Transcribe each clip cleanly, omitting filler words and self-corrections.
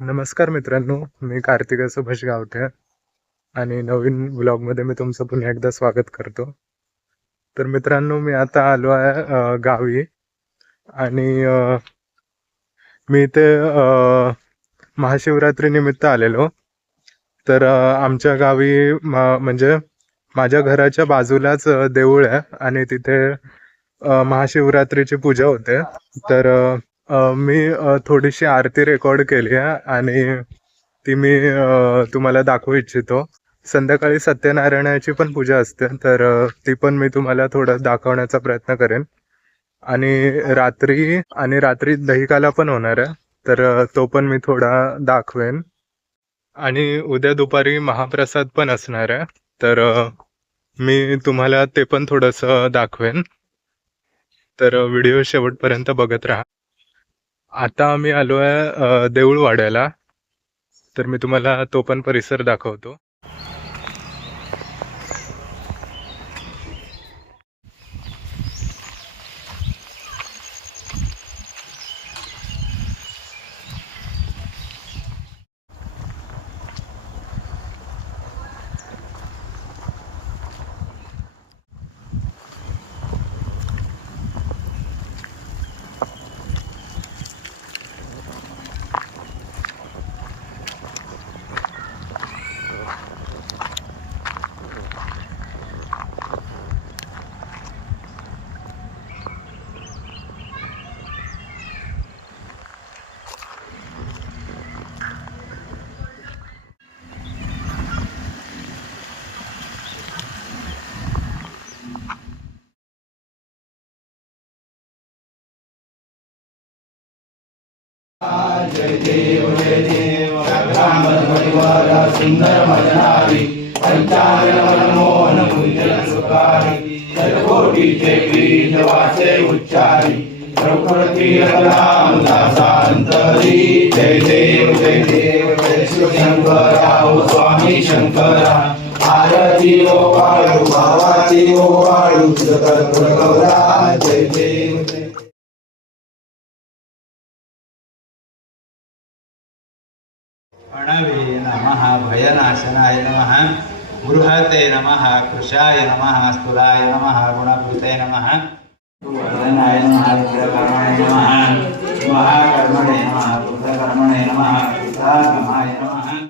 नमस्कार मित्रांनो, मी कार्तिक सुभाष गावठे आणि नवीन व्लॉगमध्ये मी तुमचं पुन्हा एकदा स्वागत करतो. तर मित्रांनो, मी आता आलो आहे गावी आणि मी इथे महाशिवरात्रीनिमित्त आलेलो. तर आमच्या गावी म्हणजे माझ्या घराच्या बाजूलाच देऊळ आहे आणि तिथे महाशिवरात्रीची पूजा होते. तर मी थोडीशी आरती रेकॉर्ड केली आहे आणि ती मी तुम्हाला दाखवू इच्छितो. संध्याकाळी सत्यनारायणाची पण पूजा असते, तर ती पण मी तुम्हाला थोडं दाखवण्याचा प्रयत्न करेन. आणि रात्री दहीकाला पण होणार आहे, तर तो पण मी थोडा दाखवेन. आणि उद्या दुपारी महाप्रसाद पण असणार आहे, तर मी तुम्हाला ते पण थोडंसं दाखवेन. तर व्हिडिओ शेवटपर्यंत बघत राहा. आता आम्ही आलो आहे देऊळवाड्याला, तर मी तुम्हाला तो पण परिसर दाखवतो. जय देव परिवार सुंदर मजनारी पंचांग मनमोहन उज्जवल सुखारी कोटीचे पीठ वाचे उच्चारी प्रकृती राम दासांतरी जय देव जय शिव शंकरा ओ स्वामी शंकरा आरती ओ काळू भावाची ओ काळू कर्पूर गौरा जय देव अणवे नमः भयनाशनाय नमः बृहते नमः कृशाय नमः स्थूलाय नमः गुणभूते नमः वर्धनाय नमः रुद्रकर्मणे नमः महाकर्मणे नमः बुद्धकर्मणे नमः कृतागमाय नमः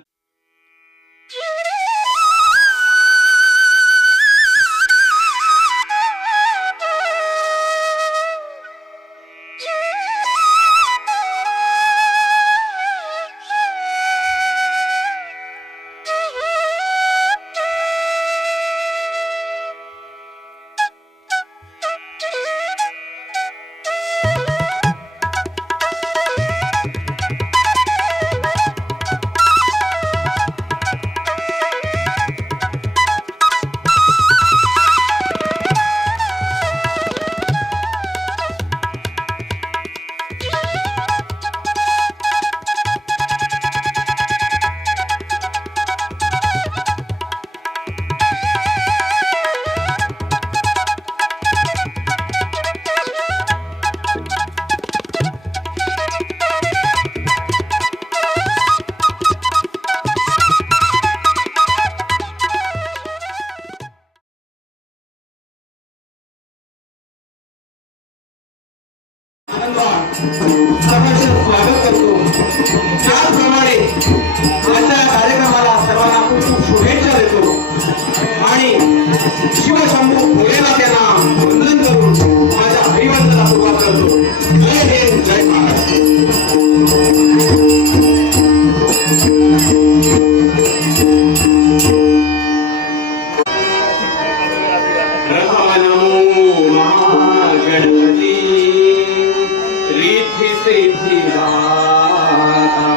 सर्वांचे स्वागत करतो. त्याचप्रमाणे आजच्या कार्यक्रमाला सर्वांना खूप शुभेच्छा देतो आणि शिवशंभू भोलेनाथ यांना वंदन करून माझ्या हरिवंदनाला सुरुवात करतो. जय हिंद जय गणपती रिद्धि सिद्धि दाता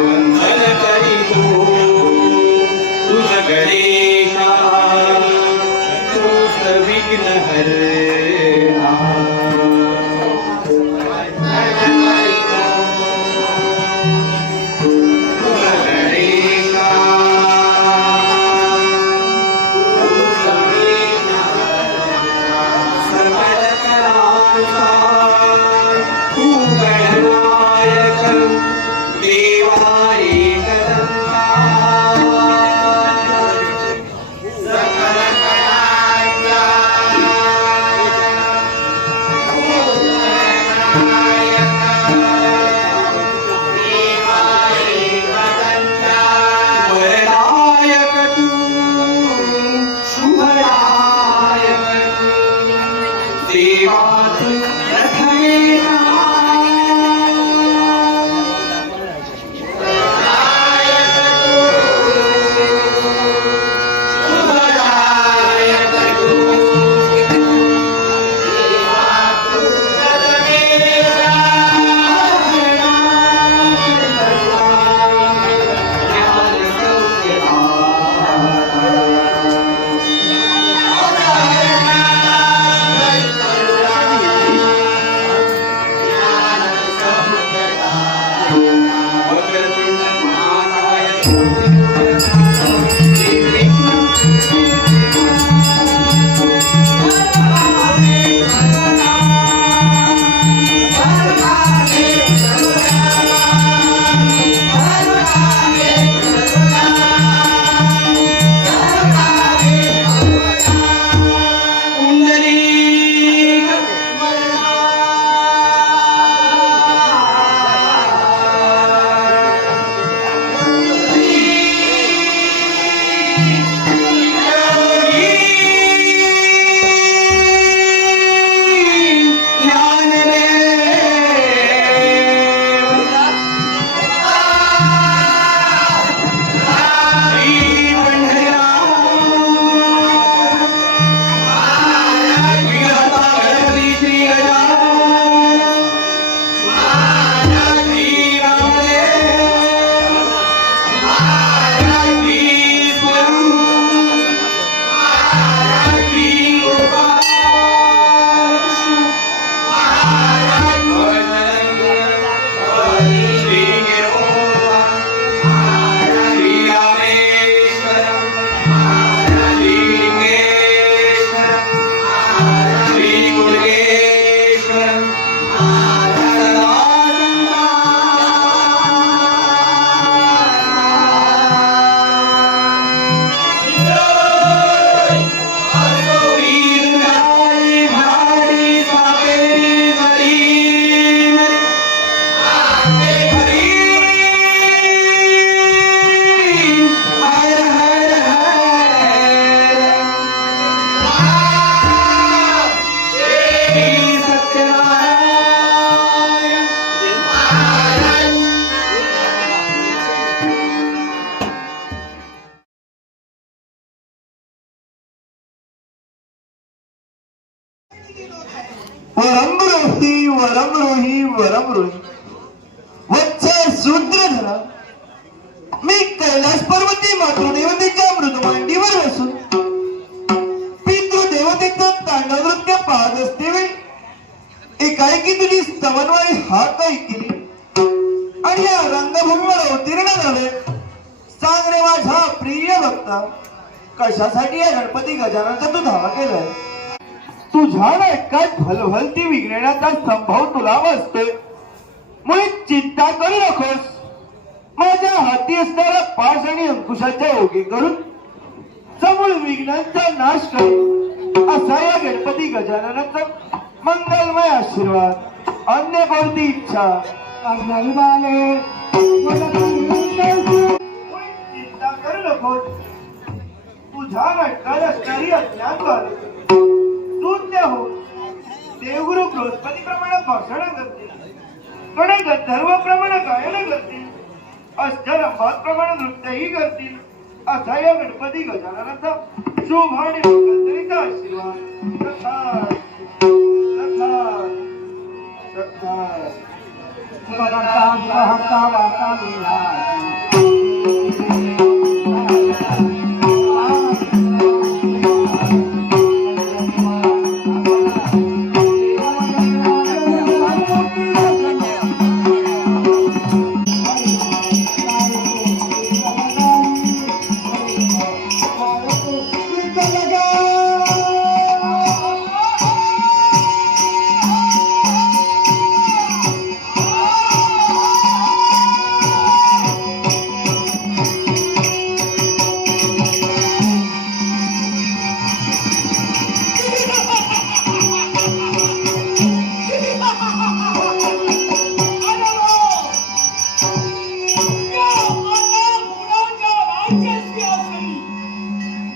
वंदन करीतो तुझ गणेशा तू सर्विघ्न हरणा वरमरोही वरमरोही वरमरोही वत्स सूत्रधरा मी कैलास पर्वती मातृदेवतेच्या मृद मांडीवर बसून पितृदेवतेचं तांडव नृत्य पाहत असते वेळी एकाएकी तुझी स्तवनवारी हाक ऐकली आणि या रंगभूमीवर अवतीर्ण झाले. सांग रे माझा प्रिय भक्ता, कशासाठी या गणपती गजाननचा तू धावा केलाय? तुझ्या नाटकात भलभलती विघ्नेण्याचा संभव तुला बसतोय. मुळे चिंता करू नकोस. माझ्या हाती असणारा पाश आणि अंकुशाच्या ओघे करून समूळ विघ्नांचा नाश कर असा या गणपती गजाननाचा मंगलमय आशीर्वाद. अन्य कोणती इच्छा चिंता करू नकोस. तुझ्या नाटकात असणारी अज्ञान सूज्ञ हो देवगुरु बृहस्पतीप्रमाणे भाषण करतील, गण गंधर्वाप्रमाणे गायन करतील, अष्टरंभाप्रमाणे नृत्यही करतील असा या गणपती गजाननाचा शुभ आणि मंगलमय आशीर्वाद. तथास्तु, तथास्तु.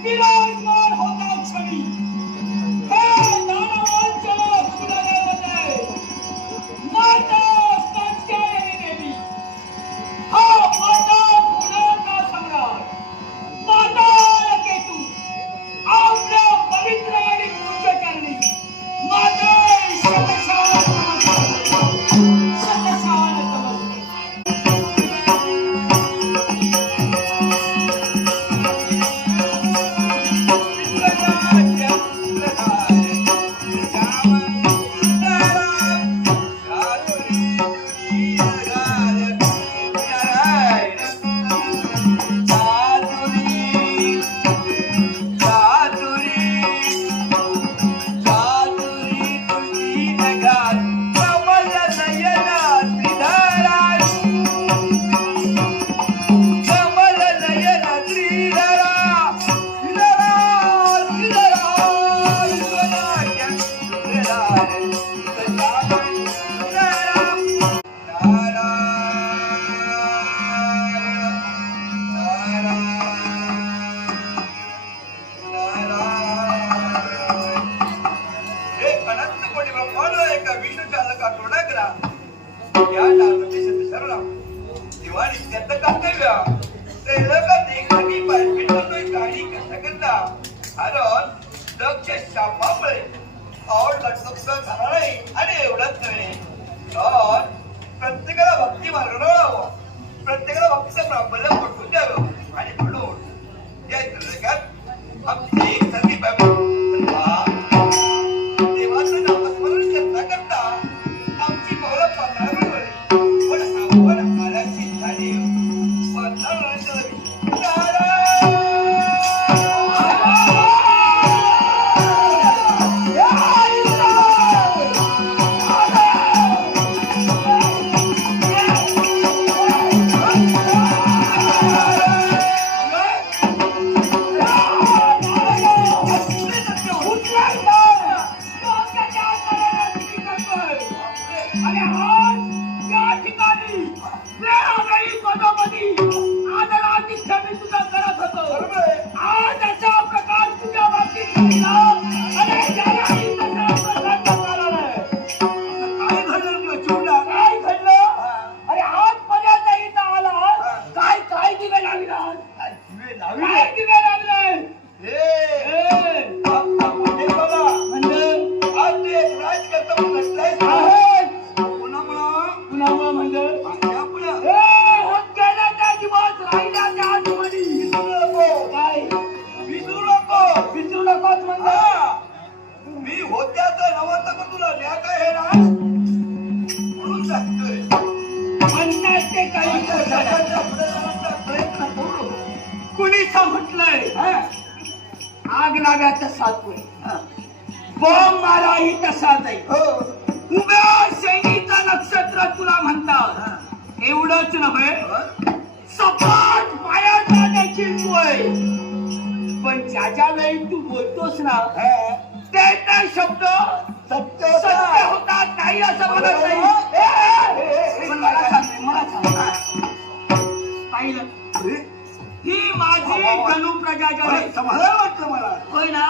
विराजमान शापामुळे आवड लटकत झाला नाही आणि एवढंच नव्हे तर प्रत्येकाला भक्ती मार्गाला हवं, प्रत्येकाला भक्तीचं प्राबल्य पटवून द्यावं आणि म्हणून या जगात भक्ती सर्वी देवाचं नामस्मरण करता करता आमची पावलं पाताळावर वळली. पण आपण आल्याची झाली पाताळाच्या मी होत्याच नव्हतं का तुला न्या काय हे ना म्हणून सांगतोय म्हणतात ते काही प्रयत्न करू. कुणीच म्हटलंय आग लागा तसाच बॉम्ब मारा ही तसाच आहे. उभ्या सैनीचं नक्षत्र तुला म्हणतात. एवढंच नव्हे सपाट पायाचा देखील तू आहे. पण ज्या वेळी तू बोलतोस ना ते शब्द सत्य होतात नाही असं म्हणत नाही. पण मला सांग पाहिलं ही माझी गणू प्रजा समाधान वाटतं मला. होय ना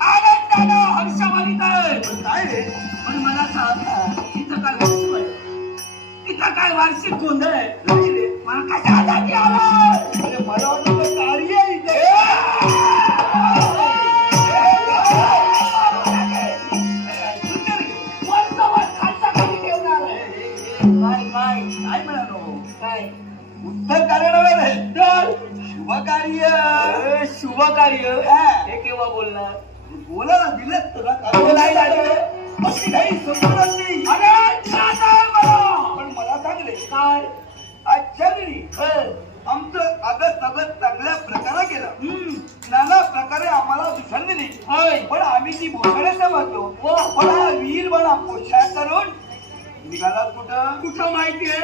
आनंदानं हर्षमानित आहे. काय रे पण मला सांग इथं काय वस्तू आहे, इथं काय वार्षिक गोंधळ आहे. नाही रे मला कशासाठी आला मला वाटतं कार्य आहे इथे. काय म्हणालो काय उत्तर कार्य शुभ कार्य. शुभ कार्य हे केव्हा बोलणार बोलायला दिलं तुला पण मला सांगले काय आजच्या घरी आमचं आगत चांगल्या प्रकारे केलं. नाना प्रकारे आम्हाला भूषण दिली पण आम्ही ती भूषणे समजतो. पण हा वीर बना पोशाख करून निघाला कुठं माहितीये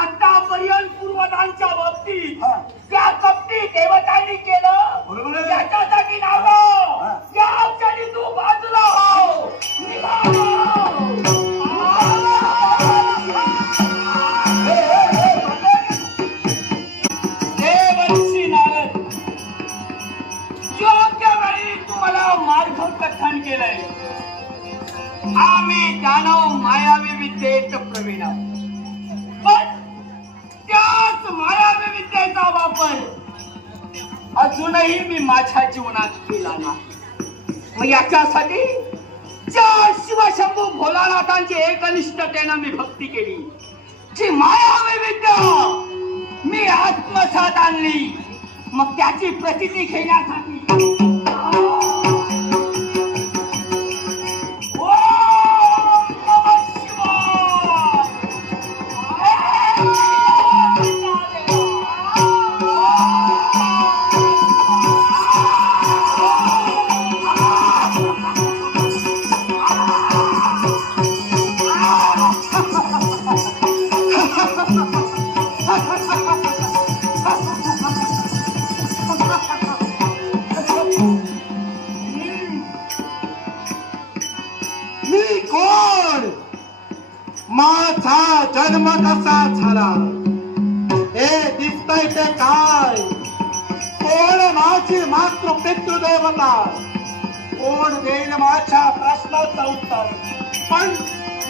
आतापर्यंत पूर्वजांच्या बाबतीत त्या कपटी देवतांनी केलं बरोबर त्याच्यासाठी लावलं. त्या क्षणी तू बाजूला हो देवऋषी नारद योग्य वेळी तुम्हाला मार्गकथन केलंय. आम्ही दानव मायावी विद्येत प्रवीण आहोत. पण त्याच मायावी विद्येचा वापर अजूनही मी माझ्या जीवनात केला नाही. मग याच्यासाठी ज्या शिवशंभू भोलानाथांची एकनिष्ठतेनं मी भक्ती केली, जी मायावी विद्या मी आत्मसात आणली, मग त्याची प्रचिती घेण्यासाठी माझा जन्म कसा झाला हे दिसतंय ते काय? कोण माझी मातृ पितृदेवता? कोण देईल माझ्या प्रश्नाचं उत्तर? पण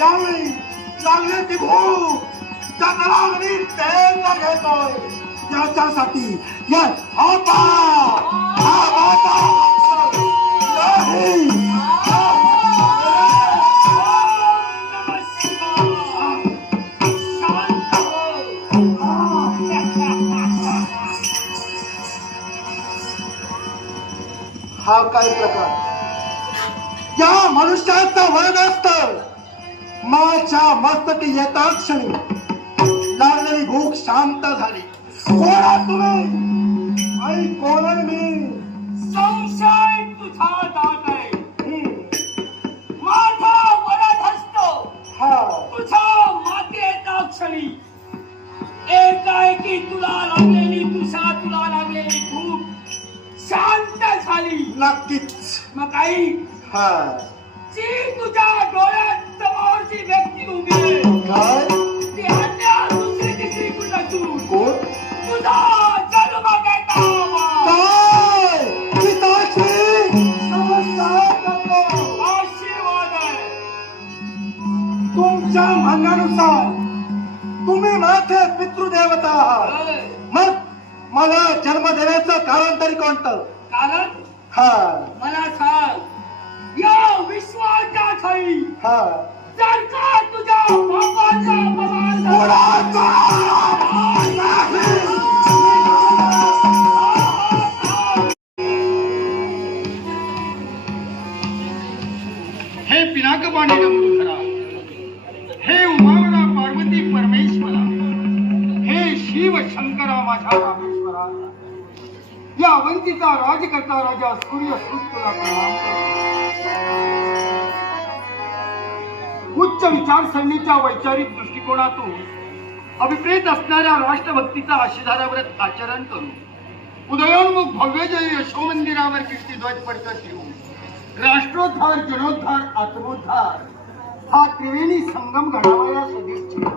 यावेळी लागण्याची भूक जगलागली तेल घेतोय. याच्यासाठी हा माझा नाही हा काय प्रकार? या मनुष्याचं वर्ण असत माझ्या मस्तकी येता क्षणी लागलेली भूक शांत झाली. कोणा तुम्ही आणि कोण आहे मी? संशय तुझा दात आहे. माझा वरद असतो हा तुझा मातेचा क्षणी एकाएकी तुला लागलेली भूक शांत झाली. नक्कीच. मग आई हा जी तुझ्या डोळ्यात समोरची व्यक्ती उभी आहे काय? ती अन्य दुसरी तिसरी कुणाचून कोण? तुझा जन्म घेता काय? पिताची नमस्कार करतो. आशीर्वाद आहे. तुमच्या म्हणण्यानुसार तुम्ही माझे पितृदेवता आहात. होय. मग मला जन्म देण्याचं कारण तरी कोणतं? कारण हा मला सांग या विश्वाच्या ठाई हा जर का तुझ्या बापाचा अपमान हे पिनाकपाणी नमोधरा, हे उमावरा पार्वती परमेश्वरा, हे शिव शंकरा माझ्या रामेश्वरा, या अवंतीचा राजकर्ता राजा सूर्य तुला प्रणाम करतो. उच्च विचारसरणीच्या वैचारिक दृष्टिकोनातून अभिप्रेत असणाऱ्या राष्ट्रभक्तीचा आशिधाराव्रत आचरण करून उदयोन्मुख भव्यजय यशोमंदिरावर कीर्तिध्वज फडकत ठेवून राष्ट्रोद्धार, जनोद्धार, आत्मोद्धार हा त्रिवेणी संगम घडावया सदिच्छा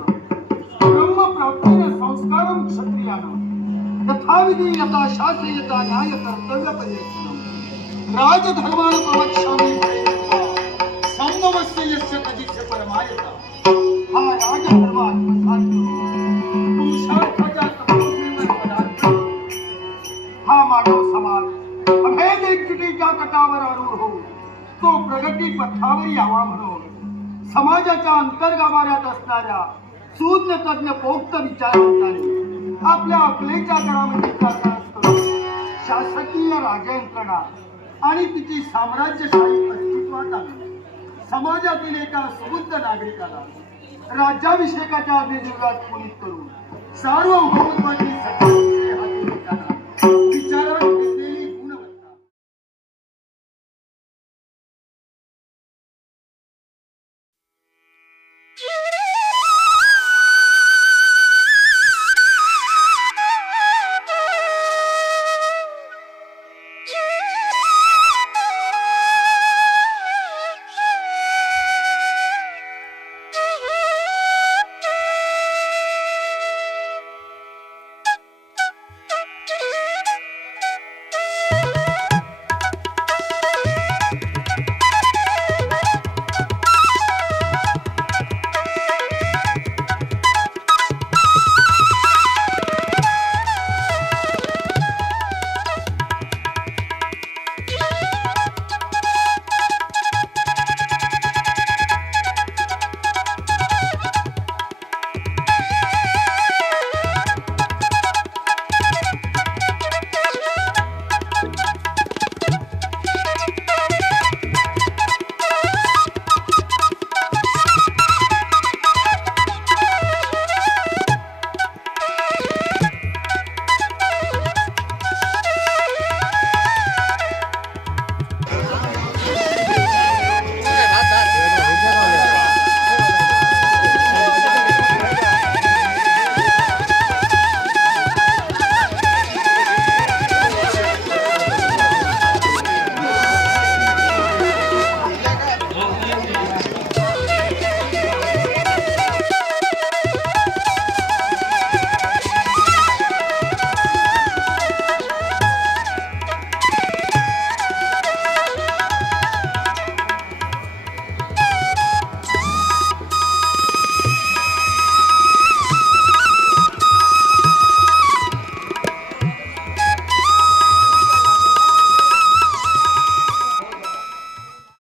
ब्रह्मप्राप्तीने संस्कारम क्षत्रियानं यथाविधी यथा शास्त्र यथा न्याय कर्तव्य परिरक्षणं राजधर्मान प्रवक्ष्यामि संभवस्य यस्य तजिस्य परमायता. हा राजधर्म आत्मसात करून पुरुषार्थाच्या तत्त्वज्ञानावर पदार्पण हा मानव समाज अभेद एकजुटीच्या तटावर आरूढ होऊन तो प्रगती पथावर यावा म्हणून समाजाच्या अंतर्गाभाऱ्यात असणाऱ्या सूज्ञ तज्ञ पोक्त विचारवंतांनी आपल्या अकलेच्या गडामध्ये करून शासकीय राजयंत्रणा आणि तिची साम्राज्यशाही अस्तित्वात आणली. समाजातील एका सुबुद्ध नागरिकाला राज्याभिषेकाच्या अभिजीवात पुनीत करून सार्वभौमत्वाची सत्ता हाती घेताना विचारात